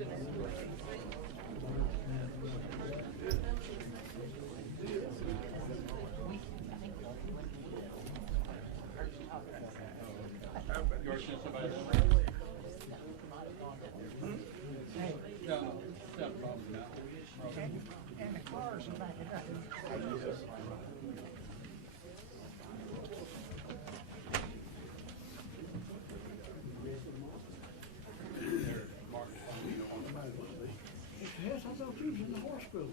And the cars are back it up. Yes, I thought you was in the horse school.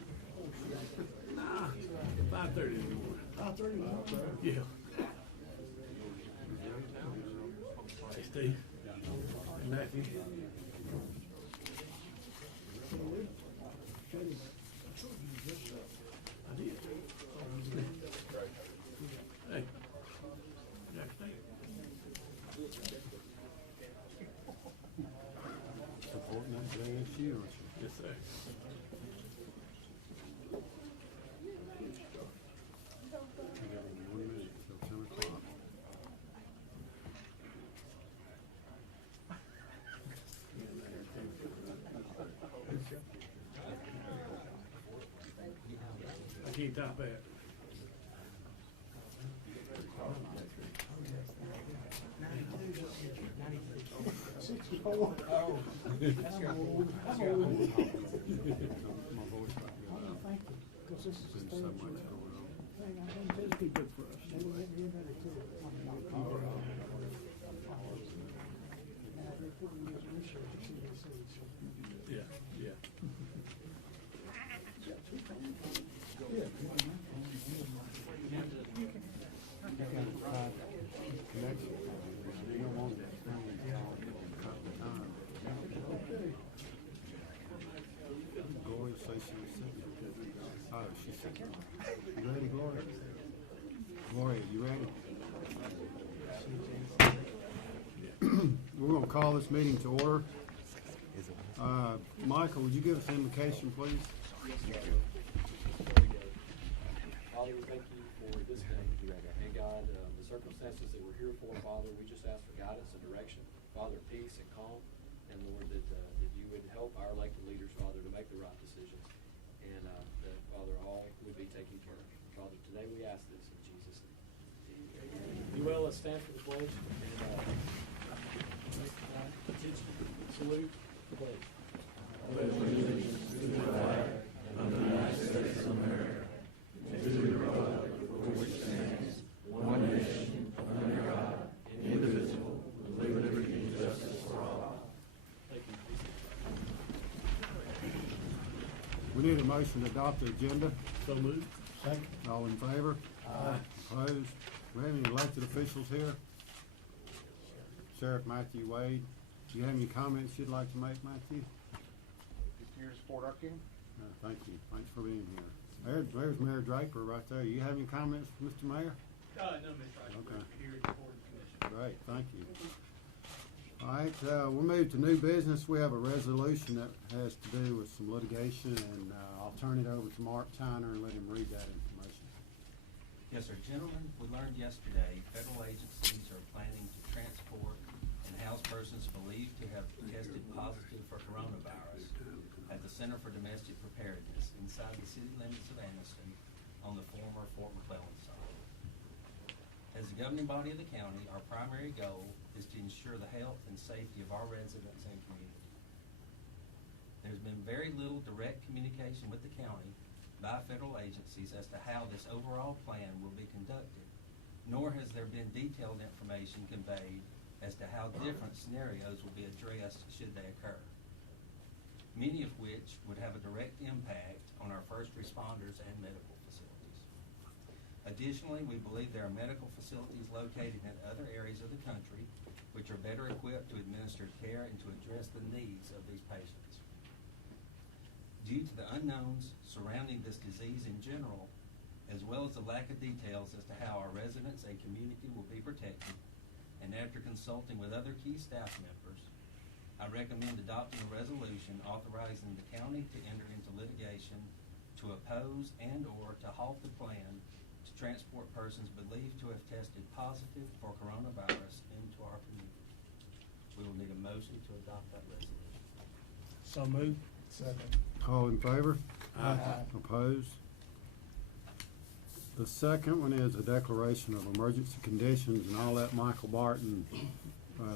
Nah, 5:30 in the morning. 5:30. Yeah. Hey, Steve. Matthew. I did. Hey. Jack State. Supporting that JSU. Yes, sir. We got 1 minute till 10 o'clock. I can't top that. Oh, that's old. I'm old. My voice got good. Thank you, because this is the Been stage. so much going on. It'll be good for us. Yeah, yeah. You don't want that family cut the time. Gloria says she was sick. Oh, she's sick. You ready, Gloria? Gloria, you ready? We're gonna call this meeting to order. Michael, would you give us an invocation, please? Father, we thank you for this day. And God, the circumstances that we're here for, Father, we just ask for guidance and direction. Father, peace and calm. And Lord, that you would help our elected leaders, Father, to make the right decisions. And that, Father, all would be taken care of. Father, today we ask this in Jesus' name. You will, let's stand for the pledge. And attention, salute the pledge. We need a motion to adopt the agenda. So moved. Second. All in favor? Aye. Opposed? We have any elected officials here? Sheriff Matthew Wade, do you have any comments you'd like to make, Matthew? Here to support our king. Thank you. Thanks for being here. There's Mayor Draper right there. You have any comments, Mr. Mayor? No, Mr. Rice, Okay. we're here to support the commission. Great, thank you. All right, we'll move to new business. We have a resolution that has to do with some litigation, and I'll turn it over to Mark Tyner and let him read that information. Yes, sir. Gentlemen, we learned yesterday federal agencies are planning to transport and house persons believed to have tested positive for coronavirus at the Center for Domestic Preparedness inside the city limits of Anniston on the former Fort McClellan site. As the governing body of the county, our primary goal is to ensure the health and safety of our residents and community. There's been very little direct communication with the county by federal agencies as to how this overall plan will be conducted, nor has there been detailed information conveyed as to how different scenarios will be addressed should they occur, many of which would have a direct impact on our first responders and medical facilities. Additionally, we believe there are medical facilities located in other areas of the country which are better equipped to administer care and to address the needs of these patients. Due to the unknowns surrounding this disease in general, as well as the lack of details as to how our residents and community will be protected, and after consulting with other key staff members, I recommend adopting a resolution authorizing the county to enter into litigation to oppose and/or to halt the plan to transport persons believed to have tested positive for coronavirus into our community. We will need a motion to adopt that resolution. So moved. Second. All in favor? Aye. Opposed? The second one is a declaration of emergency conditions, and I'll let Michael Barton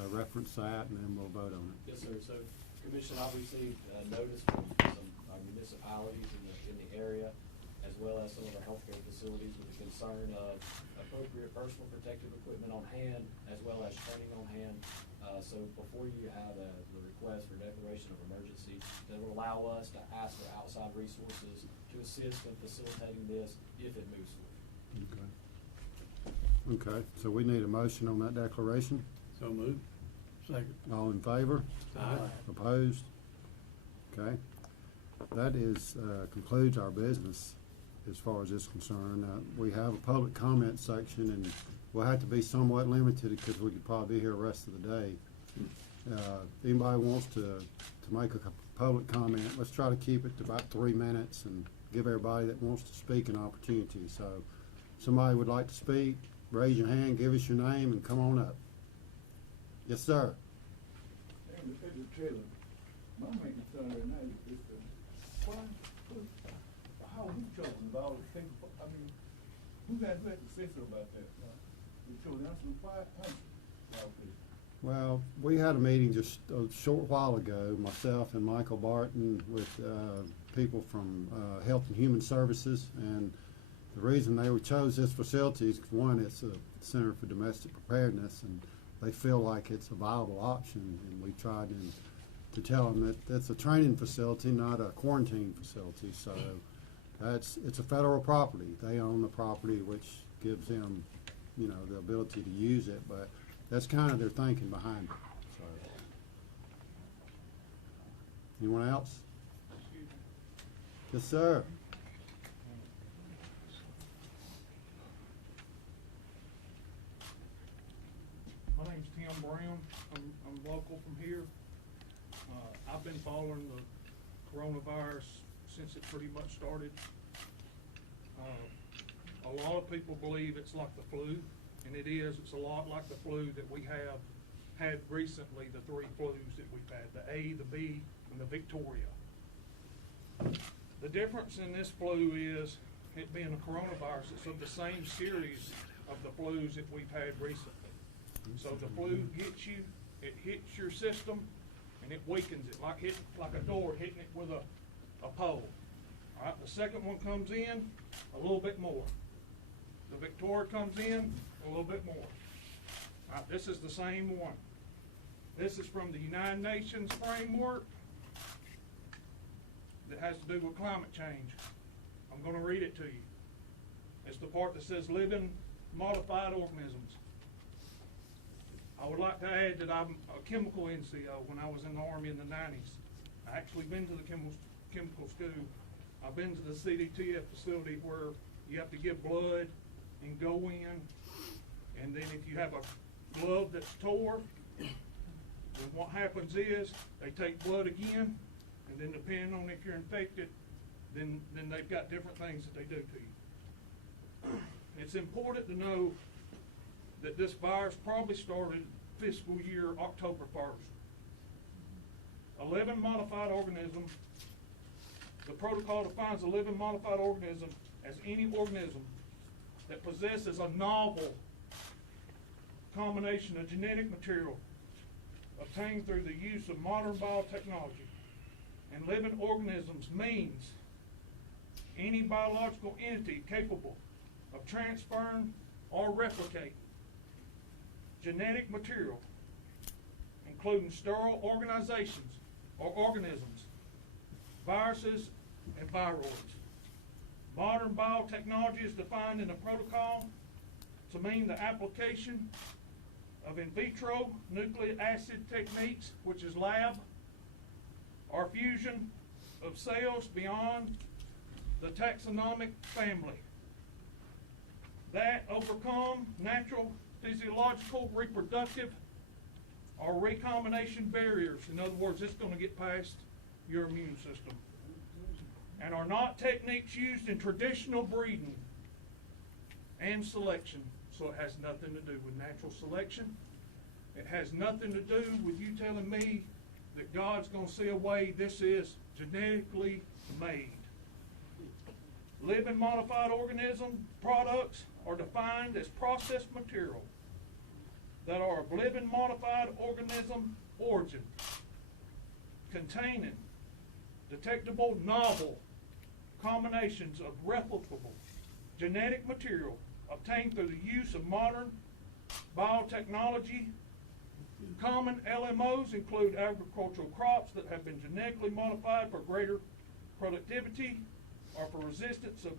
reference that, and then we'll vote on it. Yes, sir. So, Commission, I received notice from some municipalities in the area, as well as some of our healthcare facilities, with the concern of appropriate personal protective equipment on hand, as well as training on hand. So before you have the request for declaration of emergency, that will allow us to ask for outside resources to assist in facilitating this if it moves forward. Okay. Okay, so we need a motion on that declaration. So moved. Second. All in favor? Aye. Opposed? Okay. That is, concludes our business as far as this concerned. We have a public comment section, and we'll have to be somewhat limited because we could probably be here the rest of the day. If anybody wants to make a public comment, let's try to keep it to about 3 minutes and give everybody that wants to speak an opportunity. So, somebody would like to speak, raise your hand, give us your name, and come on up. Yes, sir. Hey, Mr. Taylor, my main concern right now is how who chosen about all the things, I mean, who has to say something about that? We chose answer 500 outfit. Well, we had a meeting just a short while ago, myself and Michael Barton, with people from Health and Human Services, and the reason they chose this facility is, one, it's a Center for Domestic Preparedness, and they feel like it's a viable option, and we tried to tell them that that's a training facility, not a quarantine facility. So it's a federal property. They own the property, which gives them, you know, the ability to use it, but that's kind of their thinking behind it. So, anyone else? Yes, sir. My name's Tim Brown. I'm local from here. I've been following the coronavirus since it pretty much started. A lot of people believe it's like the flu, and it is. It's a lot like the flu that we have had recently, the 3 flus that we've had, the A, the B, and the Victoria. The difference in this flu is, it being a coronavirus, it's of the same series of the flus that we've had recently. So the flu gets you, it hits your system, and it weakens it, like a door hitting it with a pole. All right, the second one comes in, a little bit more. The Victoria comes in, a little bit more. All right, this is the same one. This is from the United Nations framework that has to do with climate change. I'm going to read it to you. It's the part that says living modified organisms. I would like to add that I'm a chemical NCO when I was in the Army in the 90s. I actually been to the chemical school. I've been to the CDTF facility where you have to give blood and go in, and then if you have a glove that's tore, then what happens is they take blood again, and then depending on if you're infected, then they've got different things that they do to you. It's important to know that this virus probably started fiscal year October 1st. 11 modified organisms. The protocol defines a living modified organism as any organism that possesses a novel combination of genetic material obtained through the use of modern biotechnology. And living organisms means any biological entity capable of transferring or replicating genetic material, including sterile organizations or organisms, viruses, and viroids. Modern biotechnology is defined in the protocol to mean the application of in vitro nucleic acid techniques, which is lab, or fusion of cells beyond the taxonomic family that overcome natural, physiological, reproductive, or recombination barriers. In other words, it's going to get past your immune system. And are not techniques used in traditional breeding and selection. So it has nothing to do with natural selection. It has nothing to do with you telling me that God's gonna see a way this is genetically made. Living modified organism products are defined as processed material that are of living modified organism origin, containing detectable novel combinations of replicable genetic material obtained through the use of modern biotechnology. Common LMOs include agricultural crops that have been genetically modified for greater productivity or for resistance to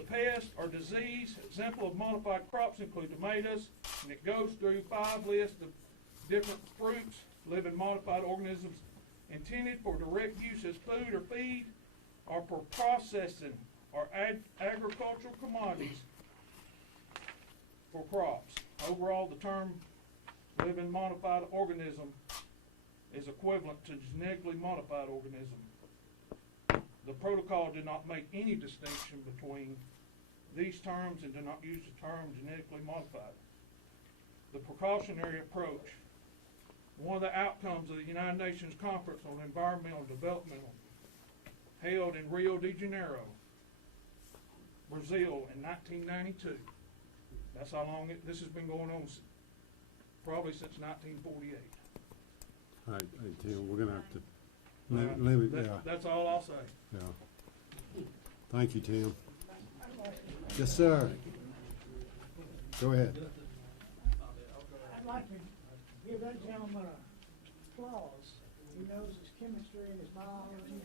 pest or disease. Example of modified crops include tomatoes, and it goes through 5 lists of different fruits, living modified organisms intended for direct use as food or feed or for processing or agricultural commodities for crops. Overall, the term living modified organism is equivalent to genetically modified organism. The protocol did not make any distinction between these terms and did not use the term genetically modified. The precautionary approach. One of the outcomes of the United Nations Conference on Environmental Development held in Rio de Janeiro, Brazil in 1992. That's how long this has been going on, probably since 1948. All right, hey, Tim, we're gonna have to limit, yeah, That's all I'll say. yeah. Thank you, Tim. Yes, sir. Go ahead. I'd like to give that gentleman applause. He knows his chemistry and his biology.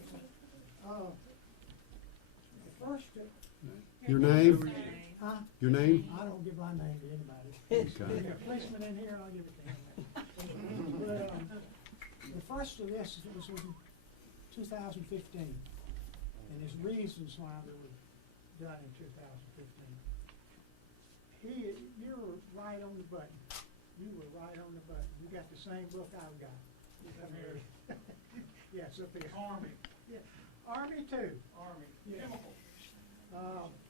The first, Your name? huh? Your name? I don't give my name to anybody. Okay. There's a policeman in here, I'll give it to him. But, the first of this was in 2015, and there's reasons why they were done in 2015. You're right on the button. You were right on the button. You got the same book I've got. Up here. Yes, up here. Army. Yeah. Army too. Army. Yeah. Chemical.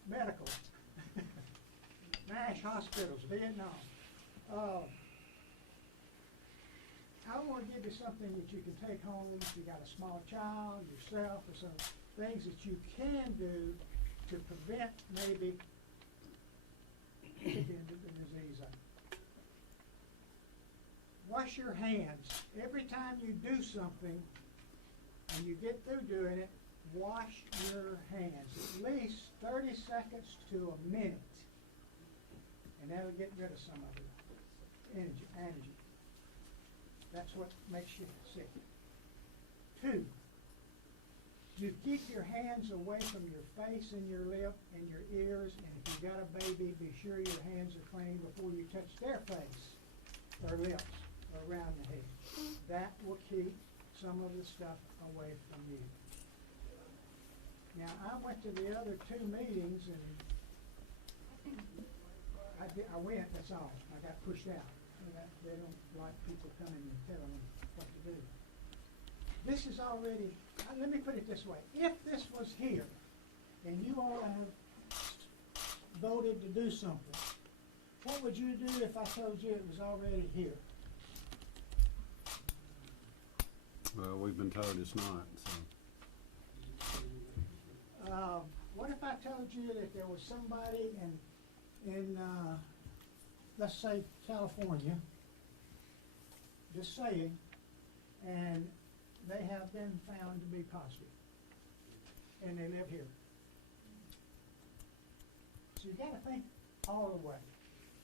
Medical. MASH hospitals, Vietnam. I want to give you something that you can take home if you got a small child, yourself, or some things that you can do to prevent maybe the disease. Wash your hands. Every time you do something and you get through doing it, wash your hands. At least 30 seconds to a minute. And that'll get rid of some of the energy. That's what makes you sick. 2, you keep your hands away from your face and your lip and your ears, and if you've got a baby, be sure your hands are clean before you touch their face or lips or around the head. That will keep some of the stuff away from you. Now, I went to the other 2 meetings, and I went, that's all. I got pushed out. They don't like people coming and telling them what to do. This is already, let me put it this way. If this was here, and you all have voted to do something, what would you do if I told you it was already here? Well, we've been told it's not, so. What if I told you that there was somebody in let's say California, just saying, and they have been found to be positive, and they live here. So you got to think all the way,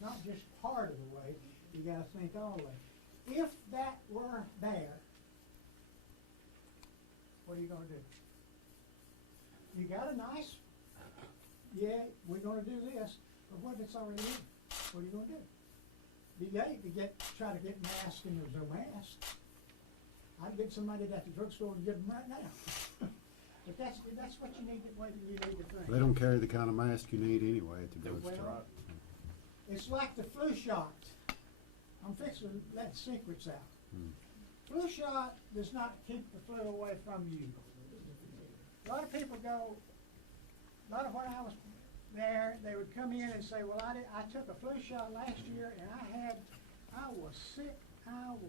not just part of the way. You got to think all the way. If that were there, what are you going to do? You got a nice, yeah, we're going to do this, but what if it's already in? What are you going to do? Be great to try to get masks, and there's no mask. I'd get somebody at the drugstore and give them right now. But that's what you need to think. They don't carry the kind of mask you need anyway at the drugstore. Well, it's like the flu shot. I'm fixing to let secrets out. Flu shot does not keep the flu away from you. A lot of people go, a lot of when I was there, they would come in and say, well, I took a flu shot last year, and I was sick from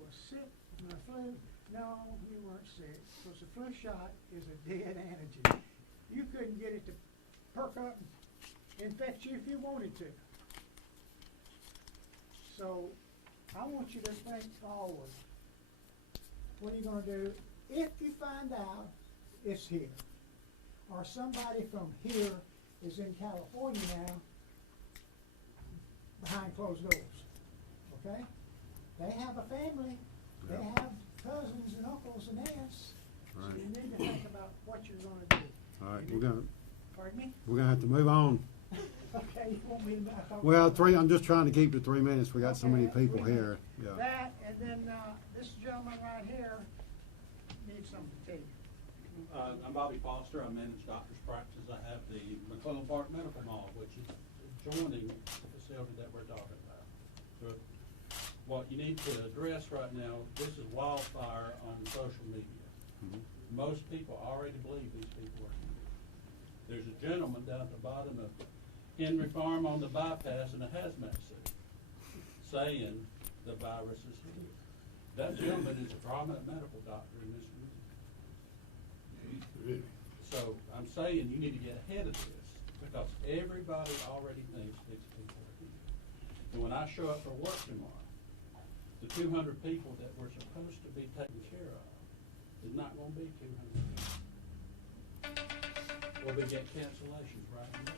the flu, No, you weren't sick, because the flu shot is a dead antigen. You couldn't get it to perk up and infect you if you wanted to. So, I want you to think forward. What are you gonna do if you find out it's here? Or somebody from here is in California now, behind closed doors, okay? They have a family, they Yeah. have cousins and uncles and aunts, so Right. you need to think about what you're gonna do. All right, Pardon me? we're gonna have to move on. Okay, you want me to talk? Well, I'm just trying to keep to 3 minutes. We got so many Okay, people we- here. Yeah. That, and then, this gentleman right here needs something to tell you. I'm Bobby Foster. I manage doctor's practice. I have the McClellan Park Medical Mall, which is adjoining the facility that we're talking about. So what you need to address right now, this is wildfire on social media. Mhm. Most people already believe these people are here. There's a gentleman down at the bottom of Henry Farm on the bypass in a hazmat suit saying the virus is here. That gentleman is a prominent medical doctor in this community. Really? So I'm saying you need to get ahead of this, because everybody already thinks these people are here. And when I show up for work tomorrow, the 200 people that we're supposed to be taking care of is not gonna be 200 people. Or we get cancellations right now,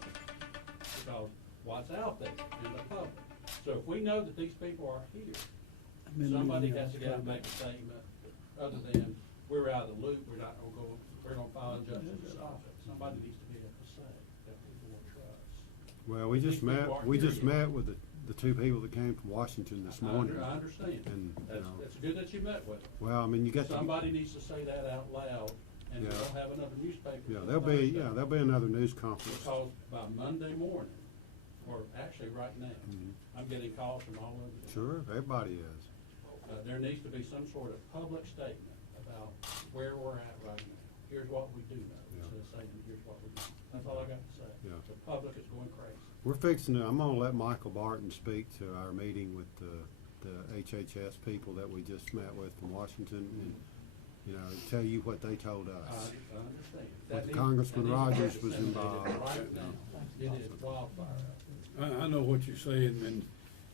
because what's out there in the public. So if we know that these people are here, somebody has to get out and make a statement, other than, we're out of the loop, we're not gonna go, we're gonna file a judgment to stop it. Somebody needs to be able to say that people will trust. Well, we just These people met, aren't we here just yet. met with the two people that came from Washington this morning. I understand. And, you That's, know, it's good that you met with them. well, I mean, you got to, Somebody needs to say that out loud, and Yeah. we'll have another newspaper. yeah, on there'll be Thursday. another news conference. Because by Monday morning, or actually right now, Mhm. I'm getting calls from all over the. Sure, everybody is. There needs to be some sort of public statement about where we're at right now. Here's what we do know, Yeah. instead of saying, here's what we don't. That's all I got to say. Yeah. The public is going crazy. We're fixing to, I'm gonna let Michael Barton speak to our meeting with the HHS people that we just met with from Washington, and, you know, tell you what they told I us. understand. But That the needs- Congressman that needs to be Rogers was disseminated involved. Right now, it is wildfire out there. I know what you're saying,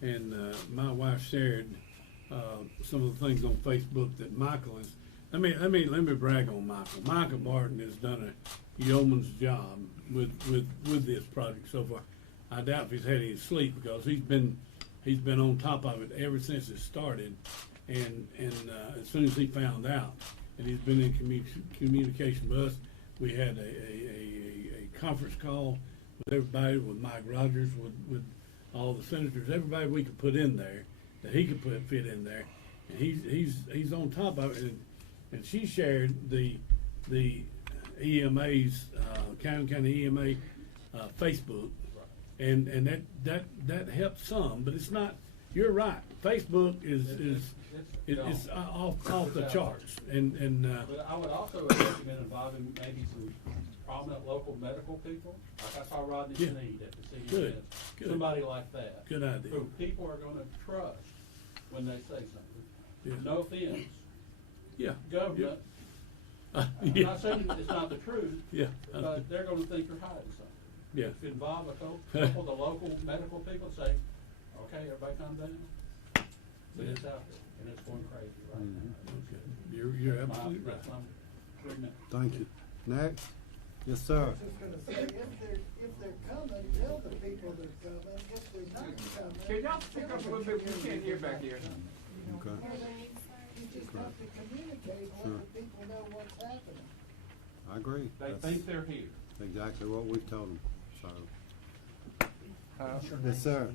and my wife shared, some of the things on Facebook that Michael is, let me brag on Michael. Michael Martin has done a yeoman's job with this project so far. I doubt if he's had any sleep, because he's been on top of it ever since it started, and as soon as he found out, and he's been in communication with us. We had a conference call with everybody, with Mike Rogers, with all the senators, everybody we could put in there, that he could fit in there, and he's on top of it. And she shared the EMA's Calhoun County EMA Facebook, and that helped some, but it's not. You're right. Facebook is it's off the charts, and But I would also recommend involving maybe some prominent local medical people, like I saw Rodney Yeah. Sneed at the CES. Good, good. Somebody like that. Good idea. Who people are gonna trust when they say something. Yeah. No offense, yeah, government, I'm yeah, not saying it's not the truth, yeah, but they're gonna think you're hiding something. yeah. If you involve a couple of the local medical people, say, okay, everybody calm down. But it's out there, and it's going crazy right now. Okay. You're absolutely right. That's my 3 minutes. Thank you. Next? Yes, sir. I was just gonna say, if they're coming, tell the people they're coming, if they're not coming. Can y'all speak up a little bit, we can't hear back here. Okay. You just have to communicate, Sure. let the people know what's happening. I agree. They That's think they're here. exactly what we've told them, so. What's your Yes, sir.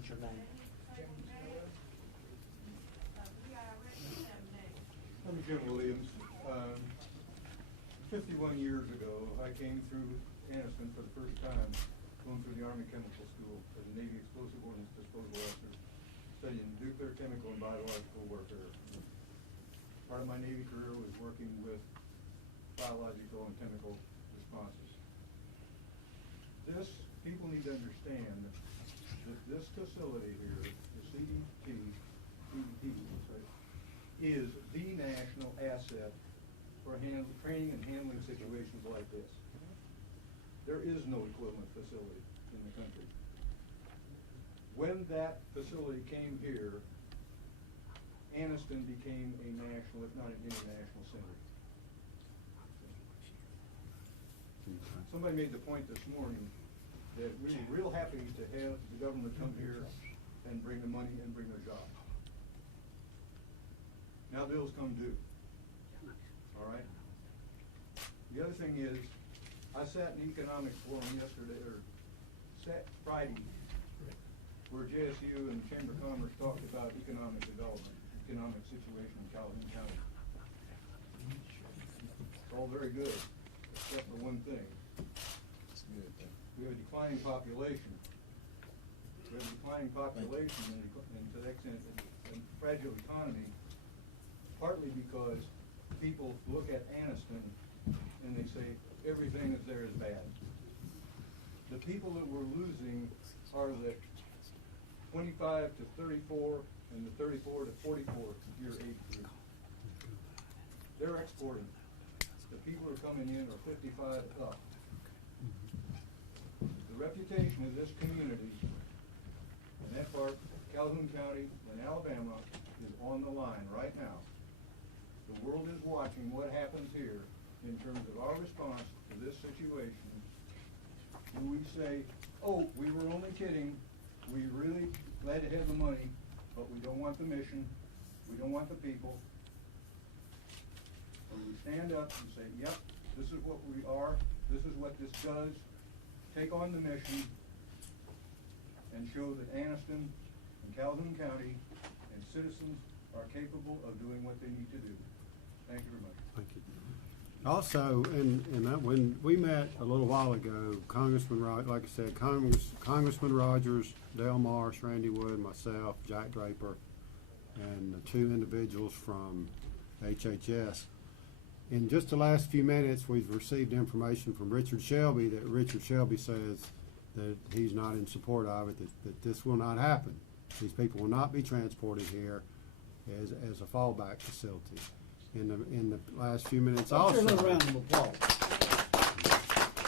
I'm Jim Williams. 51 years ago, I came through Anniston for the first time, going through the Army Chemical School as a Navy Explosive Ordnance Disposal Officer, studying nuclear, chemical, and biological warfare. Part of my Navy career was working with biological and chemical responses. People need to understand that this facility here, the CDT, we'll say, is the national asset for training and handling situations like this. There is no equivalent facility in the country. When that facility came here, Anniston became a national, if not an international center. Somebody made the point this morning that we were real happy to have the government come here and bring the money and bring their jobs. Now bills come due. All right? The other thing is, I sat in the economics forum yesterday, or sat Friday, where JSU and the Chamber of Commerce talked about economic development, economic situation in Calhoun County. It's all very good, except for one thing. We have a declining population. We have a declining population and to that extent, a fragile economy, partly because people look at Anniston and they say everything that's there is bad. The people that we're losing are the 25 to 34 and the 34 to 44 year age group. They're exporting. The people who are coming in are 55 up. The reputation of this community, and that part, Calhoun County and Alabama, is on the line right now. The world is watching what happens here in terms of our response to this situation. Do we say, oh, we were only kidding, we really glad to have the money, but we don't want the mission, we don't want the people? Or we stand up and say, yep, this is what we are, this is what this does, take on the mission, and show that Anniston and Calhoun County and citizens are capable of doing what they need to do. Thank you very much. Thank you. Also, when we met a little while ago, Congressman like I said, Congressman Rogers, Dale Marsh, Randy Wood, myself, Jack Draper, and the two individuals from HHS. In just the last few minutes, we've received information from Richard Shelby that Richard Shelby says that he's not in support of it, that this will not happen. These people will not be transported here as a fallback facility. In the last few minutes also.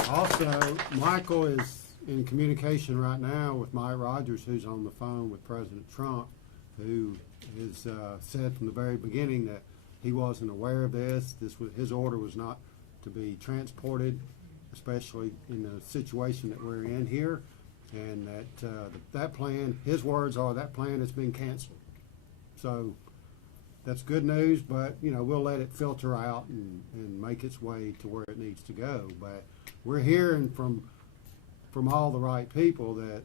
Also, Michael is in communication right now with Mike Rogers, who's on the phone with President Trump, who has said from the very beginning that he wasn't aware of this. His order was not to be transported, especially in the situation that we're in here, and that plan, his words are, that plan has been canceled. So that's good news, but we'll let it filter out and make its way to where it needs to go. But we're hearing from all the right people that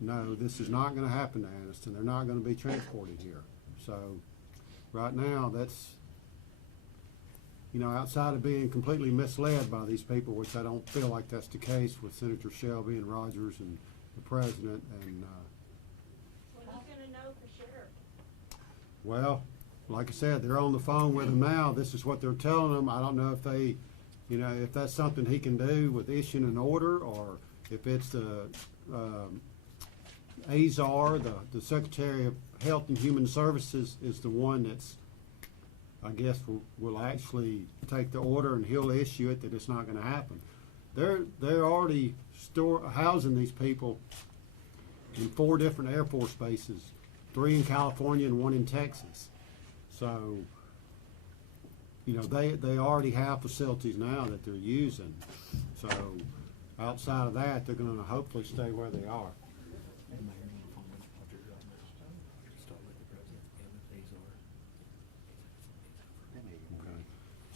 no, this is not going to happen to Anniston. They're not going to be transported here. So right now, that's outside of being completely misled by these people, which I don't feel like that's the case with Senator Shelby and Rogers and the president. And when are you going to know for sure? Well, like I said, they're on the phone with him now. This is what they're telling them. I don't know if they, if that's something he can do with issuing an order, or if it's the Azar, the Secretary of Health and Human Services, is the one that's, I guess, will actually take the order and he'll issue it that it's not going to happen. They're already housing these people in 4 different Air Force bases, 3 in California and 1 in Texas. So, they already have facilities now that they're using. So, outside of that, they're going to hopefully stay where they are.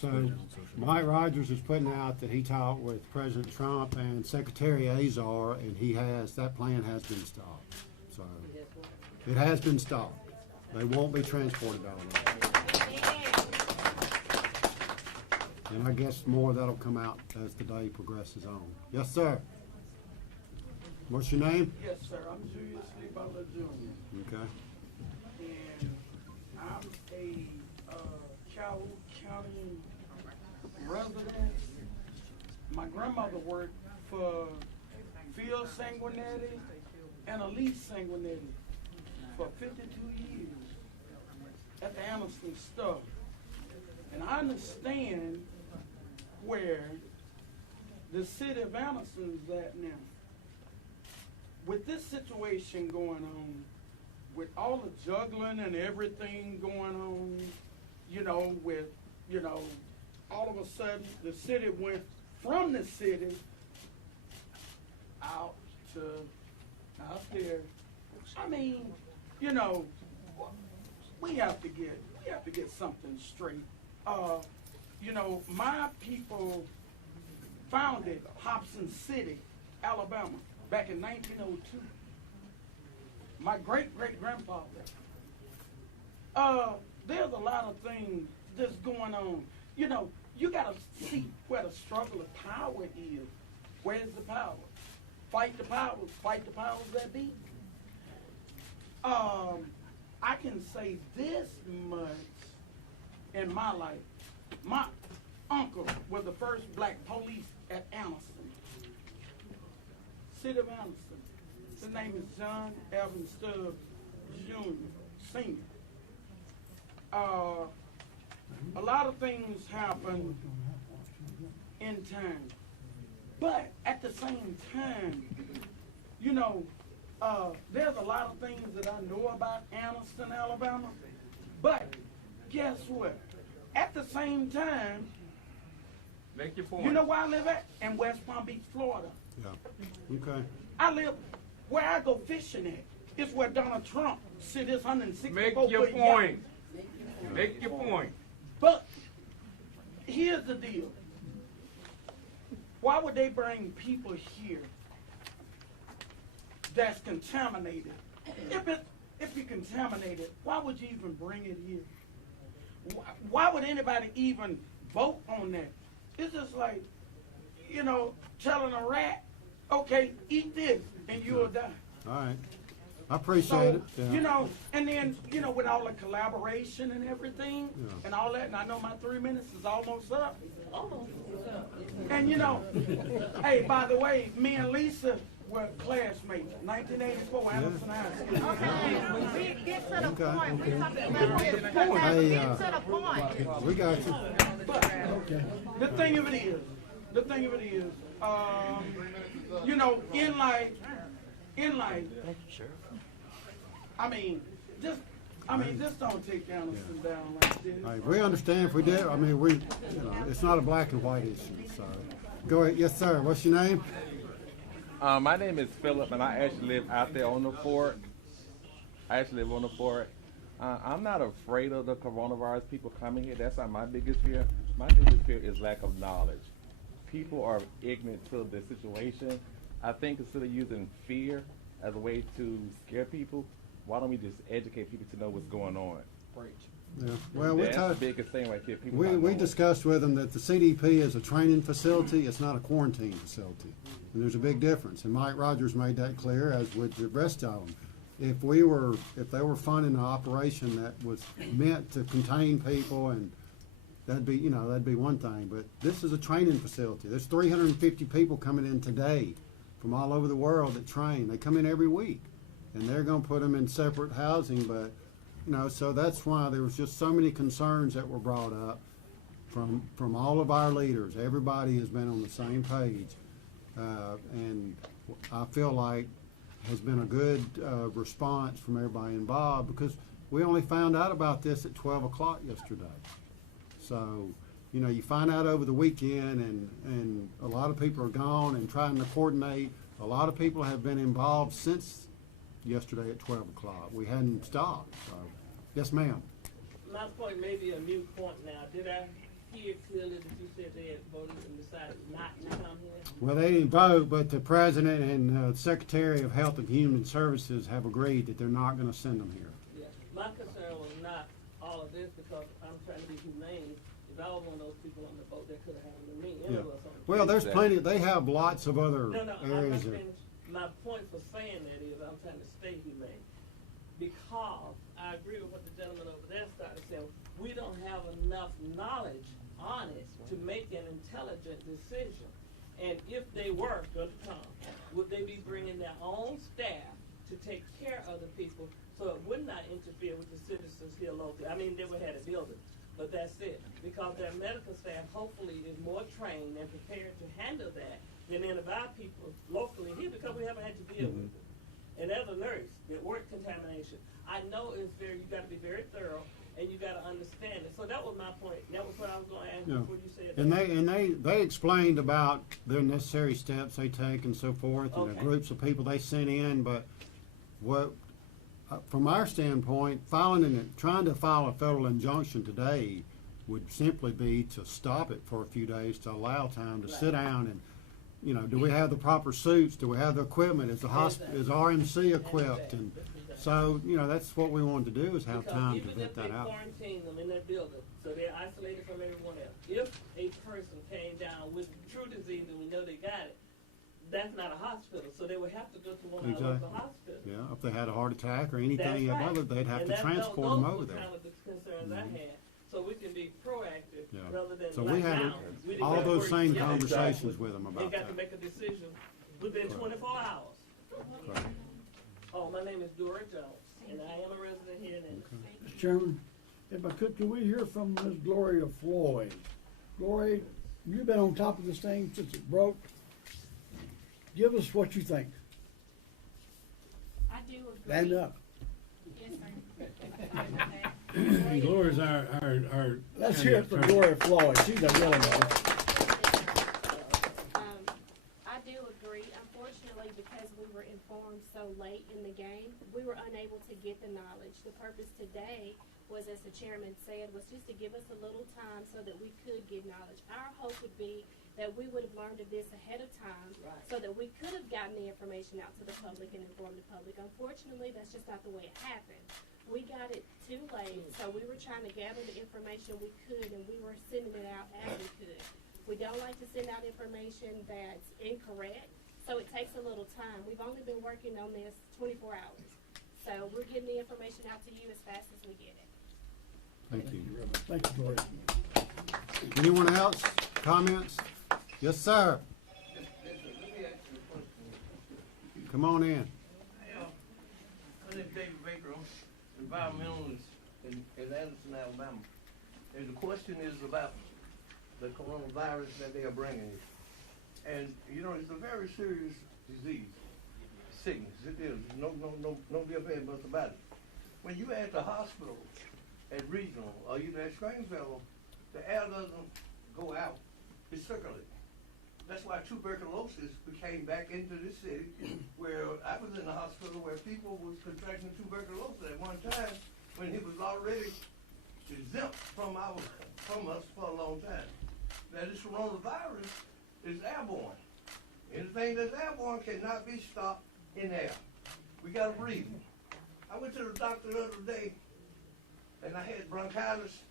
So, Mike Rogers is putting out that he talked with President Trump and Secretary Azar, and that plan has been stopped. So, it has been stopped. They won't be transported out of there. And I guess more that'll come out as the day progresses on. Yes, sir. What's your name? Yes, sir. I'm Julius Lee Butler Jr. Okay. And I'm a Calhoun County resident. My grandmother worked for Phil Sanguinetti and Elise Sanguinetti for 52 years at the Anderson stuff, and I understand where the city of Anderson is at now. With this situation going on, with all the juggling and everything going on, you know, with, you know, all of a sudden the city went from the city out to out there. I mean, you know, we have to get something straight. You know, my people founded Hobson City, Alabama, back in 1902. My great-great-grandfather. There's a lot of things that's going on. You know, you got to see where the struggle of power is. Where's the power? Fight the powers that be. I can say this much in my life. My uncle was the first black police at Anderson, city of Anderson. His name is John Evans Stubbs Jr., Sr. A lot of things happen in time. But at the same time, you know, there's a lot of things that I know about Anderson, Alabama. But guess what? At the same time, Make your point. you know where I live at? In West Palm Beach, Florida. Yeah, okay. I live where I go fishing at. It's where Donald Trump sit his 164 Make your foot point. yacht. Make your point. But here's the deal. Why would they bring people here that's contaminated? If you're contaminated, why would you even bring it here? Why would anybody even vote on that? It's just like, you know, telling a rat, okay, eat this and you'll die. All right. I appreciate So, it. Yeah. you know, and then, you know, with all the collaboration and everything Yeah. and all that, and I know my 3 minutes is almost up. And you know, hey, by the way, me and Lisa were classmates, 1984, Anderson High School. Okay, get to the Okay. point. We're talking about this. Hey, Get to the point. we got you. But the thing of it is, you know, in life, I mean, just don't take Anderson down like this. Hey, we understand if we did. I mean, you know, it's not a black and white issue. So, go ahead. Yes, sir. What's your name? My name is Philip, and I actually live out there on the fort. I actually live on the fort. I'm not afraid of the coronavirus, people coming here. That's not my biggest fear. My biggest fear is lack of knowledge. People are ignorant to the situation. I think instead of using fear as a way to scare people, why don't we just educate people to know what's going on? Yeah. Well, we That's talked. the biggest thing right there. People We not knowing. discussed with them that the CDP is a training facility. It's not a quarantine facility, and there's a big difference. And Mike Rogers made that clear, as with the rest of them. If they were funding an operation that was meant to contain people, and that'd be one thing. But this is a training facility. There's 350 people coming in today from all over the world that train. They come in every week, and they're going to put them in separate housing. But you know, so that's why there was just so many concerns that were brought up from all of our leaders. Everybody has been on the same page, and I feel like has been a good response from everybody involved, because we only found out about this at 12 o'clock yesterday. So, you know, you find out over the weekend, and a lot of people are gone and trying to coordinate. A lot of people have been involved since yesterday at 12 o'clock. We hadn't stopped. So, yes, ma'am. My point may be a mute point now. Did I hear clearly that you said they had voted and decided not to come here? Well, they didn't vote, but the president and Secretary of Health and Human Services have agreed that they're not going to send them here. Yeah. My concern was not all of this, because I'm trying to be humane. If I was one of those people on the boat, that could have happened to me. Yeah. Or something. Well, there's plenty. They have lots of other No, I'm not areas. finished. My point for saying that is I'm trying to stay humane, because I agree with what the gentleman over there started saying. We don't have enough knowledge on it to make an intelligent decision. And if they were going to come, would they be bringing their own staff to take care of the people So it would not interfere with the citizens here locally. I mean, they would have a building, but that's it. Because their medical staff hopefully is more trained and prepared to handle that than any of our people locally here, because we haven't had to deal with it. And as a nurse, the work contamination, I know it's very, you gotta be very thorough and you gotta understand it. So that was my point. That was what I was gonna ask Yeah. before you said And that. they explained about the necessary steps they take and so forth, and the Okay. groups of people they sent in, but what, from our standpoint, trying to file a federal injunction today would simply be to stop it for a few days, to allow time to sit down and, you know, do we have the proper suits? Do we have the equipment? Is the hospital, is RMC equipped? And so, you know, that's what we wanted to do, is have Because time to even vet if they that out. quarantine them in that building, so they're isolated from everyone else. If a person came down with true disease and we know they got it, that's not a hospital, so they would have to go to one of the local hospitals. Yeah, if they had a heart attack or anything That's right. other, they'd have And to that's- transport them those over were there. kind of the concerns I had. So we can be proactive Yeah. rather than So like we had now. We done all got those work same together. conversations with them They about got to that. make a decision within 24 hours. Correct. Oh, my name is Dora Jones, and I am a resident here in Ennis. Mr. Chairman, if I could we hear from Ms. Gloria Floyd? Gloria, you've been on top of this thing since it broke. Give us what you think. I do agree. Stand up. Yes, sir. And Gloria's our. Let's hear it for Gloria Floyd. She's a real one. I do agree. Unfortunately, because we were informed so late in the game, we were unable to get the knowledge. The purpose today was, as the chairman said, was just to give us a little time so that we could get knowledge. Our hope would be that we would have learned of this ahead of time, Right. so that we could have gotten the information out to the public and informed the public. Unfortunately, that's just not the way it happened. We got it too late, so we were trying to gather the information we could, and we were sending it out as we could. We don't like to send out information that's incorrect, so it takes a little time. We've only been working on this 24 hours. So we're getting the information out to you as fast as we get it. Thank you. Thank you, Gloria. Anyone else? Comments? Yes, sir. Come on in. My name's David Baker. I'm environmentalist in Anderson, Alabama. And the question is about the coronavirus that they are bringing. And, you know, it's a very serious disease, sickness. It is. No ifs, ands, buts about it. When you at the hospital at Regional or even at Springfield, the air doesn't go out. It circulates. That's why tuberculosis became back into this city, where I was in the hospital where people was contracting tuberculosis at one time when it was already exempt from us for a long time. Now this coronavirus is airborne. Anything that's airborne cannot be stopped in air. We gotta breathe. I went to the doctor the other day and I had bronchitis,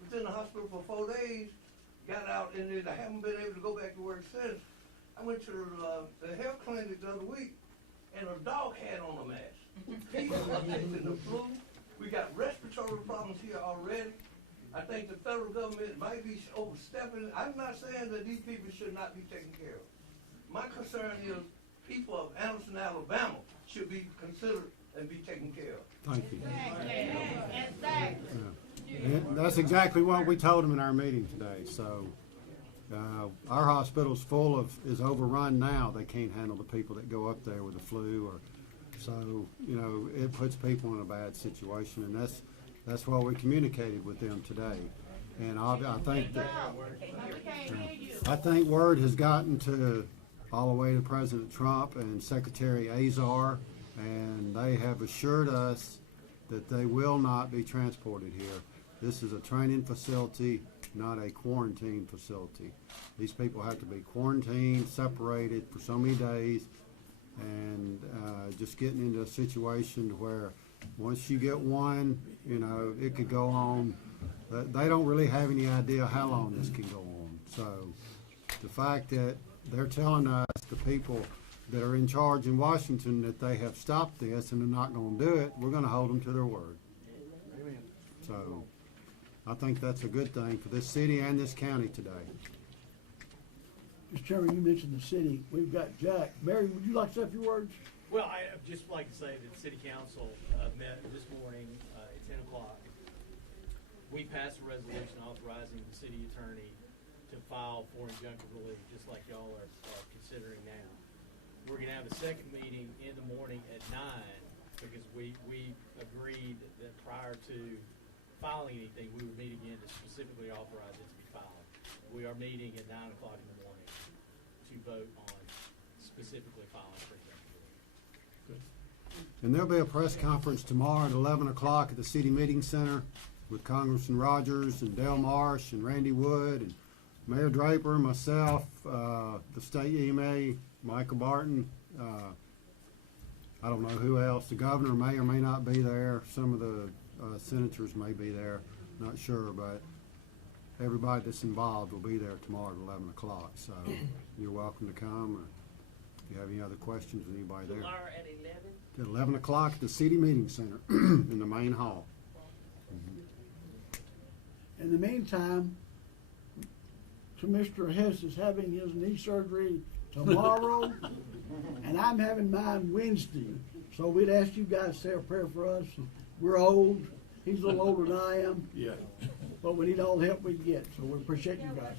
was in the hospital for 4 days. Got out and then I haven't been able to go back to work since. I went to the health clinic the other week and a dog had on a mask. People are taking the flu. We got respiratory problems here already. I think the federal government might be overstepping. I'm not saying that these people should not be taken care of. My concern is people of Anderson, Alabama should be considered and be taken care of. Thank you. Exactly. And that's exactly what we told them in our meeting today. So our hospital's is overrun now. They can't handle the people that go up there with the flu, or so, you know, it puts people in a bad situation, and that's why we communicated with them today. And I think word has gotten to all the way to President Trump and Secretary Azar, and they have assured us that they will not be transported here. This is a training facility, not a quarantine facility. These people have to be quarantined, separated for so many days, and just getting into a situation where once you get one, you know, it could go on. They don't really have any idea how long this can go on. So the fact that they're telling us, the people that are in charge in Washington, that they have stopped this and they're not going to do it, we're going to hold them to their word. So I think that's a good thing for this city and this county today. Mr. Chairman, you mentioned the city. We've got Jack. Mary, would you like to say a few words? Well, I'd just like to say that the city council met this morning at 10 o'clock. We passed a resolution authorizing the city attorney to file for injunctive relief, just like y'all are considering now. We're gonna have a second meeting in the morning at 9, because we agreed that prior to filing anything, we would meet again to specifically authorize it to be filed. We are meeting at 9 o'clock in the morning to vote on specifically filing for injunctive relief. And there'll be a press conference tomorrow at 11 o'clock at the City Meeting Center with Congressman Rogers and Dale Marsh and Randy Wood and Mayor Draper, myself, the state EMA, Michael Barton, I don't know who else. The governor may or may not be there. Some of the senators may be there. Not sure, but everybody that's involved will be there tomorrow at 11 o'clock. So you're welcome to come. Or if you have any other questions with anybody there. Tomorrow at 11? At 11 o'clock at the City Meeting Center in the main hall. In the meantime, Commissioner Hess is having his knee surgery tomorrow, and I'm having mine Wednesday. So we'd ask you guys to say a prayer for us. We're old. He's a little older than I am. Yeah. But we need all the help we can get, so we appreciate you guys.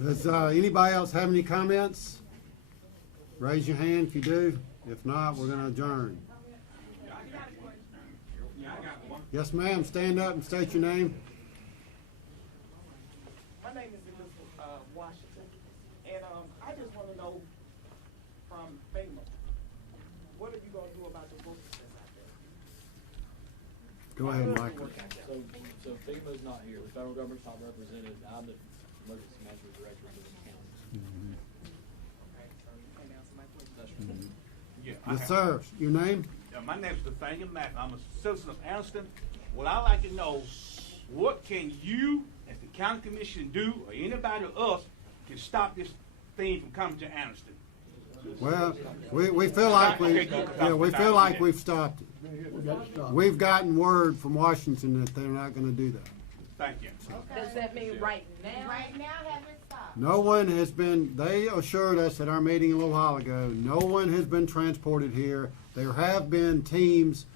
Does anybody else have any comments? Raise your hand if you do. If not, we're going to adjourn. Yes, ma'am. Stand up and state your name. My name is Elizabeth Washington, and I just want to know from FEMA, what are you going to do about the workers that's out there? Go ahead, Michael. So FEMA's not here. The federal government's not represented. I'm the emergency management director for the county. Okay, so you can't answer my question. That's right. Yes, sir. Your name? My name is Nathaniel Mack. I'm a citizen of Anniston. What I'd like to know, what can you, as the county commission, do, or anybody else, can stop this thing from coming to Anniston? Well, we feel like we feel like we've stopped it. We've gotten word from Washington that they're not going to do that. Thank you. Does that mean right now? Right now, have it stopped. No one has been, they assured us at our meeting a little while ago, no one has been transported here. There have been teams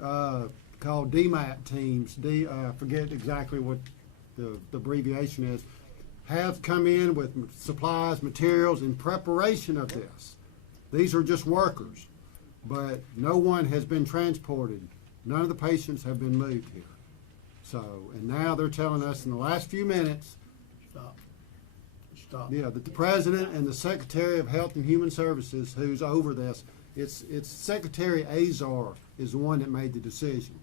called DMAT teams, I forget exactly what the abbreviation is, have come in with supplies, materials in preparation of this. These are just workers, but no one has been transported. None of the patients have been moved here. So, and now they're telling us in the last few minutes, Stop. yeah, that the president and the Secretary of Health and Human Services, who's over this, it's Secretary Azar is the one that made the decision.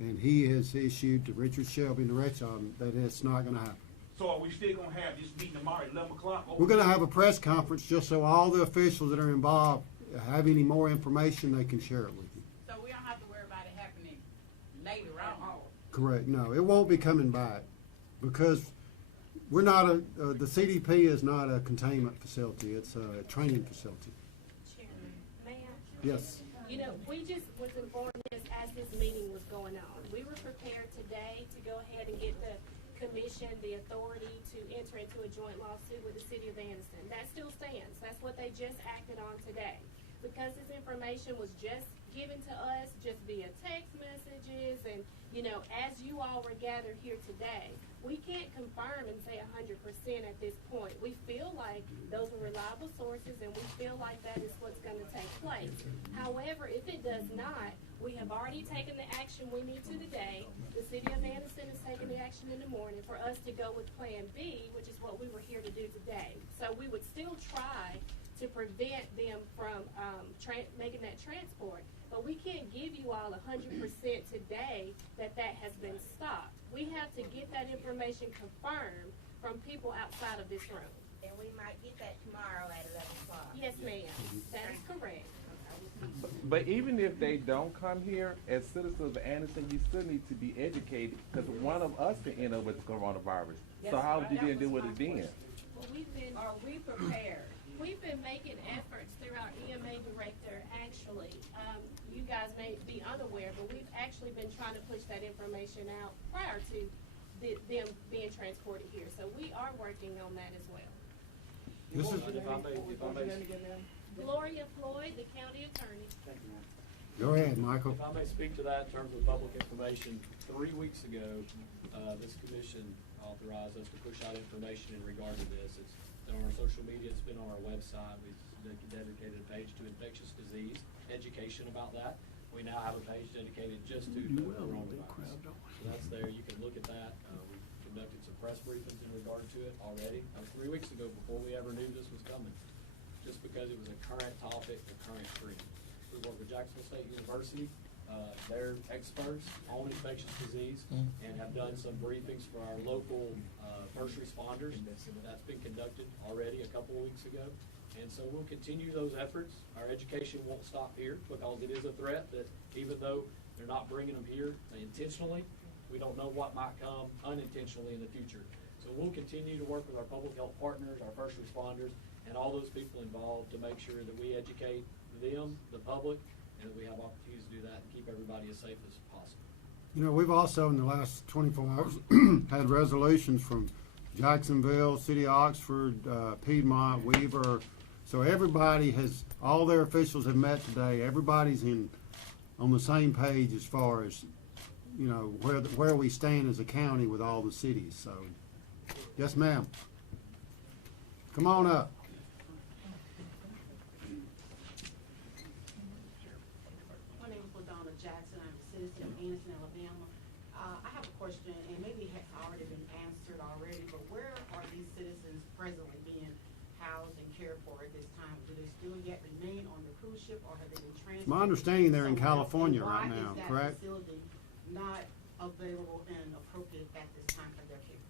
And he has issued to Richard Shelby and the rest of them that it's not going to happen. So are we still going to have this meeting tomorrow at 11 o'clock? We're going to have a press conference just so all the officials that are involved have any more information, they can share it with you. So we don't have to worry about it happening later on. Correct. No, it won't be coming back because we're not the CDP is not a containment facility. It's a training facility. Ma'am? Yes. You know, we just was informed this as this meeting was going on. We were prepared today to go ahead and get the commission the authority to enter into a joint lawsuit with the city of Anniston. That still stands. That's what they just acted on today. Because this information was just given to us just via text messages and, you know, as you all were gathered here today, we can't confirm and say 100% at this point. We feel like those are reliable sources and we feel like that is what's going to take place. However, if it does not, we have already taken the action we need to today. The city of Anniston is taking the action in the morning for us to go with Plan B, which is what we were here to do today. So we would still try to prevent them from making that transport. But we can't give you all 100% today that that has been stopped. We have to get that information confirmed from people outside of this room. And we might get that tomorrow at 11 o'clock. Yes, ma'am. That is correct. But even if they don't come here, as citizens of Anderson, you still need to be educated because one of us can end up with coronavirus. So how would you then deal with it then? Well, are we prepared? We've been making efforts through our EMA director, actually. You guys may be unaware, but we've actually been trying to push that information out prior to them being transported here. So we are working on that as well. If I may, Gloria Floyd, the county attorney. Thank you, ma'am. Go ahead, Michael. If I may speak to that in terms of public information, 3 weeks ago, this commission authorized us to push out information in regard to this. It's been on our social media, it's been on our website. We've dedicated a page to infectious disease, education about that. We now have a page dedicated just to the coronavirus. So that's there, you can look at that. We've conducted some press briefings in regard to it already. That was 3 weeks ago before we ever knew this was coming, just because it was a current topic, a current trend. We work with Jacksonville State University. They're experts on infectious disease and have done some briefings for our local first responders. That's been conducted already a couple of weeks ago. And so we'll continue those efforts. Our education won't stop here because it is a threat that even though they're not bringing them here intentionally, we don't know what might come unintentionally in the future. So we'll continue to work with our public health partners, our first responders, and all those people involved to make sure that we educate them, the public, and that we have opportunities to do that and keep everybody as safe as possible. You know, we've also in the last 24 hours had resolutions from Jacksonville, City of Oxford, Piedmont, Weaver. So everybody has, all their officials have met today. Everybody's on the same page as far as, you know, where we stand as a county with all the cities. So, yes, ma'am. Come on up. My name is LaDonna Jackson. I'm a citizen of Anderson, Alabama. I have a question, and maybe it has already been answered already, but where are these citizens presently being housed and cared for at this time? Do they still yet remain on the cruise ship, or have they been transferred? My understanding they're in somewhere else? California And right now, why is correct? that facility not available and appropriate at this time for their care?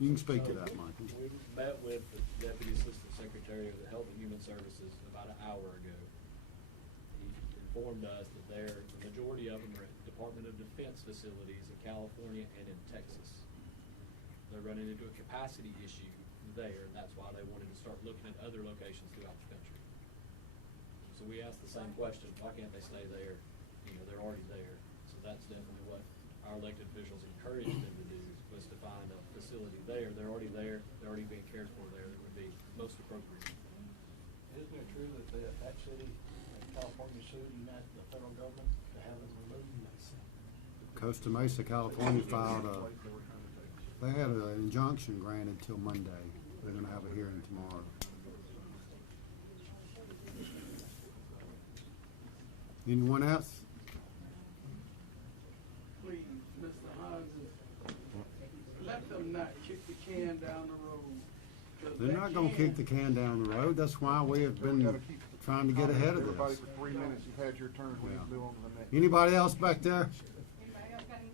You can speak to that, Michael. We met with the Deputy Assistant Secretary of the Health and Human Services about an hour ago. He informed us that the majority of them are at Department of Defense facilities in California and in Texas. They're running into a capacity issue there, and that's why they wanted to start looking at other locations throughout the country. So we asked the same question, why can't they stay there? You know, they're already there. So that's definitely what our elected officials encouraged them to do, was to find a facility there. They're already there, they're already being cared for there, that would be most appropriate. Isn't it true that that city in California sued the federal government to have them removed? Costa Mesa, California filed they had an injunction granted till Monday. They're gonna have a hearing tomorrow. Anyone else? Please, Mr. Hodges, let them not kick the can down the road. 'Cause They're that not gonna can- kick the can down the road. That's why we have been trying to get ahead of Everybody this. for 3 minutes, you've had your turn, we need to move on to the next. Anybody else back there?